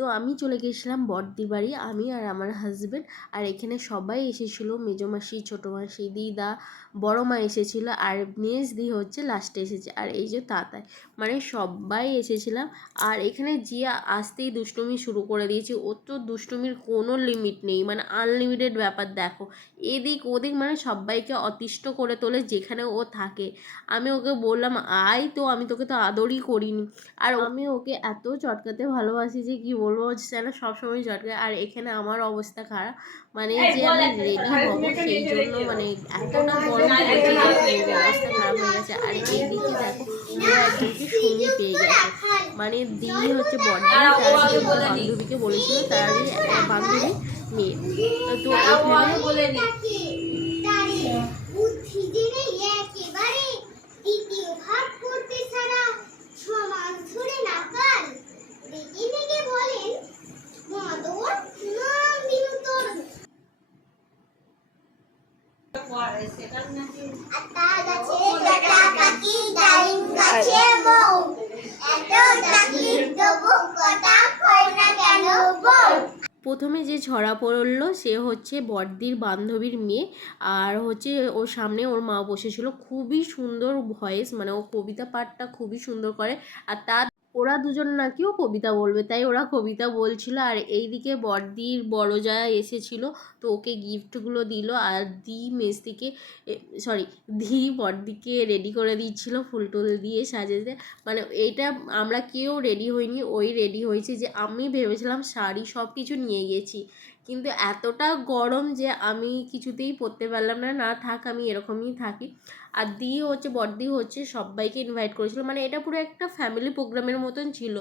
তো আমি চলে গেছিলাম বড়দির বাড়ি, আমি আর আমার হাজব্যান্ড আর এখানে সবাই এসেছিল। মেজো মাসি, ছোটো মাসি, দিদা, বড়ো মা এসেছিল আর মেজ দি হচ্ছে লাস্টে এসেছে। আর এই যে তাতায় মানে সবাই এসেছিলাম। আর এখানে জিয়া আসতেই দুষ্টুমি শুরু করে দিয়েছে। ওর তো দুষ্টুমির কোনো লিমিট নেই মানে আনলিমিটেড ব্যাপার দেখো। এদিক ওদিক মানে সবাইকে অতিষ্ঠ করে তোলে যেখানে ও থাকে। আমি ওকে বললাম, আয় তো, আমি তোকে তো আদরই করিনি। আর আমি ওকে এত চটকাতে ভালোবাসি যে কী কি বলব যেন সবসময় চটকায় আর এখানে আমার অবস্থা খারাপ। মানে যে আমি রেডি হব সেই জন্য মানে এতটা গরম পড়েছে অবস্থা খারাপ হয়ে গেছে। আর এইদিকে দেখো একদিকে একজনকে সঙ্গী পেয়ে গেছে। মানে দিদি হচ্ছে বড্ডি তার বান্ধবীকে বলেছিল তারই বান্ধবী মেয়ে। তো এখানে প্রথমে যে ছড়া পড়ল, সে হচ্ছে বড়দির বান্ধবীর মেয়ে। আর হচ্ছে ওর সামনে ওর মা বসেছিল। খুবই সুন্দর ভয়েস মানে ও কবিতা পাঠটা খুবই সুন্দর করে। আর তার ওরা দুজন নাকিও কবিতা বলবে, তাই ওরা কবিতা বলছিল আর এইদিকে বড়দির বড় যা এসেছিল তো ওকে গিফটগুলো দিল আর দি মেজদিকে সরি দি বড়দিকে রেডি করে দিচ্ছিল ফুল টুল দিয়ে সাজেতে। মানে এইটা আমরা কেউ রেডি হইনি, ওই রেডি হয়েছে যে আমি ভেবেছিলাম শাড়ি সব কিছু নিয়ে গেছি। কিন্তু এতটা গরম যে আমি কিছুতেই পরতে পারলাম না না থাক আমি এরকমই থাকি। আর দি হচ্ছে, বড়দি হচ্ছে, সবাইকে ইনভাইট করেছিল। মানে এটা পুরো একটা ফ্যামিলি প্রোগ্রামের মতন ছিল।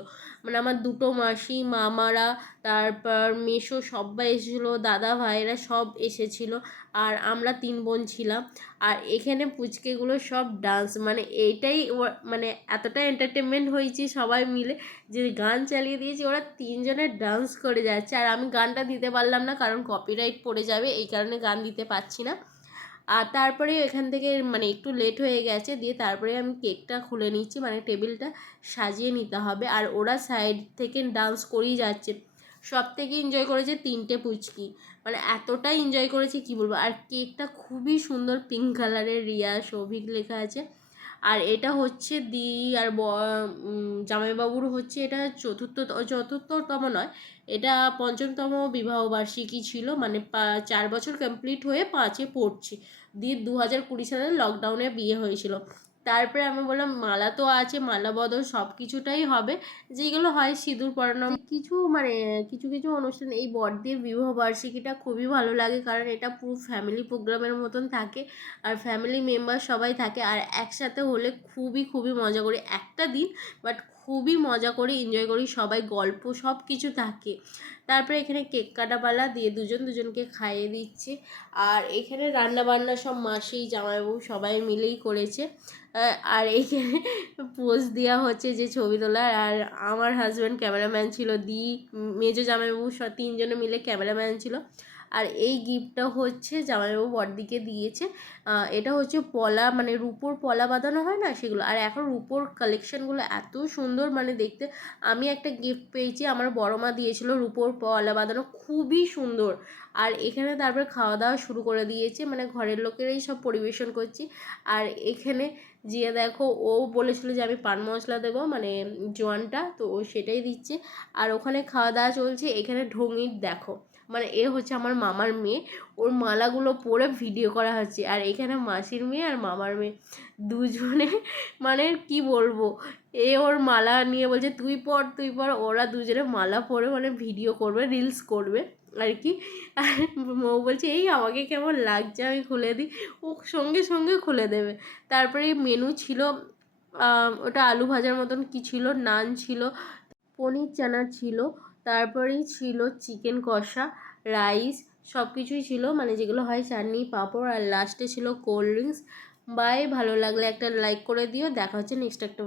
মানে আমার দুটো মাসি, মামারা, তারপর মেসো সবাই এসেছিল, দাদা ভাইরা সব এসেছিল। আর আমরা তিন বোন ছিলাম। আর এখানে পুচকেগুলো সব ডান্স মানে এইটাই মানে এতটা এন্টারটেনমেন্ট হয়েছে সবাই মিলে যে গান চালিয়ে দিয়েছি। ওরা তিনজনের ডান্স করে যাচ্ছে। আর আমি গানটা দিতে পারলাম না, কারণ কপিরাইট পড়ে যাবে, এই কারণে গান দিতে পারছি না। আর তারপরে এখান থেকে মানে একটু লেট হয়ে গেছে, দিয়ে তারপরে আমি কেকটা খুলে নিচ্ছি মানে টেবিলটা সাজিয়ে নিতে হবে। আর ওরা সাইড থেকে ডান্স করেই যাচ্ছে। সব থেকে এনজয় করেছে তিনটে পুচকি। মানে এতটাই এনজয় করেছে, কি বলব? আর কেকটা খুবই সুন্দর পিঙ্ক কালারের রিয়া সৌভিক লেখা আছে। আর এটা হচ্ছে দি আর জামাইবাবুর হচ্ছে এটা চতুর্থ, চতুর্থতম নয়, এটা পঞ্চমতম বিবাহবার্ষিকী ছিল মানে চার বছর কমপ্লিট হয়ে পাঁচে পড়ছে। দিয়ে দু হাজার কুড়ি সালে লকডাউনে বিয়ে হয়েছিল। তারপরে আমি বললাম, মালা তো আছে, মালা বদল সব কিছুটাই হবে। যেগুলো হয় সিঁদুর পরানো। কিছু মানে কিছু কিছু অনুষ্ঠান, এই বড়দের বিবাহ বার্ষিকীটা খুবই ভালো লাগে, কারণ এটা পুরো ফ্যামিলি প্রোগ্রামের মতন থাকে আর ফ্যামিলি মেম্বার সবাই থাকে। আর একসাথে হলে খুবই খুবই মজা করি। একটা দিন বাট খুবই মজা করি এনজয় করি, সবাই গল্প সব কিছু থাকে। তারপরে এখানে কেক কাটাপালা দিয়ে দুজন দুজনকে খাইয়ে দিচ্ছে। আর এখানে রান্না বান্না সব মাসি, জামাইবাবু সবাই মিলেই করেছে। আর এইখানে পোজ দেওয়া হচ্ছে যে ছবি তোলার। আর আমার হাজব্যান্ড ক্যামেরাম্যান ছিল, দি, মেজো জামাইবাবু সব তিনজনে মিলে ক্যামেরাম্যান ছিল। আর এই গিফটটা হচ্ছে জামাইবাবু বড়দিকে দিয়েছে। এটা হচ্ছে পলা মানে রুপোর পলা বাঁধানো হয় না সেগুলো? আর এখন রুপোর কালেকশনগুলো এত সুন্দর মানে দেখতে, আমি একটা গিফট পেয়েছি, আমার বড় মা দিয়েছিল রুপোর পলা বাঁধানো, খুবই সুন্দর। আর এখানে তারপর খাওয়া দাওয়া শুরু করে দিয়েছে মানে ঘরের লোকেরাই সব পরিবেশন করছি। আর এখানে জিয়া দেখো, ও বলেছিল যে আমি পান মশলা দেবো মানে জোয়ানটা, তো ও সেটাই দিচ্ছে। আর ওখানে খাওয়া দাওয়া চলছে, এখানে ঢঙ্গির দেখো। মানে এ হচ্ছে আমার মামার মেয়ে। ওর মালাগুলো পরে ভিডিও করা হচ্ছে। আর এখানে মাসির মেয়ে আর মামার মেয়ে। দুজনে মানে কি বলব? এ ওর মালা নিয়ে বলছে, তুই পর তুই পর। ওরা দুজনে মালা পরে মানে ভিডিও করবে রিলস করবে আর কি। আর ও বলছে, এই আমাকে কেমন লাগছে? আমি খুলে দিই। ও সঙ্গে সঙ্গে খুলে দেবে। তারপরে মেনু ছিল ওটা আলু ভাজার মতন কি ছিল? নান ছিল, পনির চানা ছিল তারপরেই ছিল চিকেন কষা, রাইস সব কিছুই ছিল। মানে যেগুলো হয় চাটনি, পাঁপড়, আর লাস্টে ছিল কোল্ড ড্রিঙ্কস বাই, ভালো লাগলে একটা লাইক করে দিও। দেখা হচ্ছে নেক্সট একটা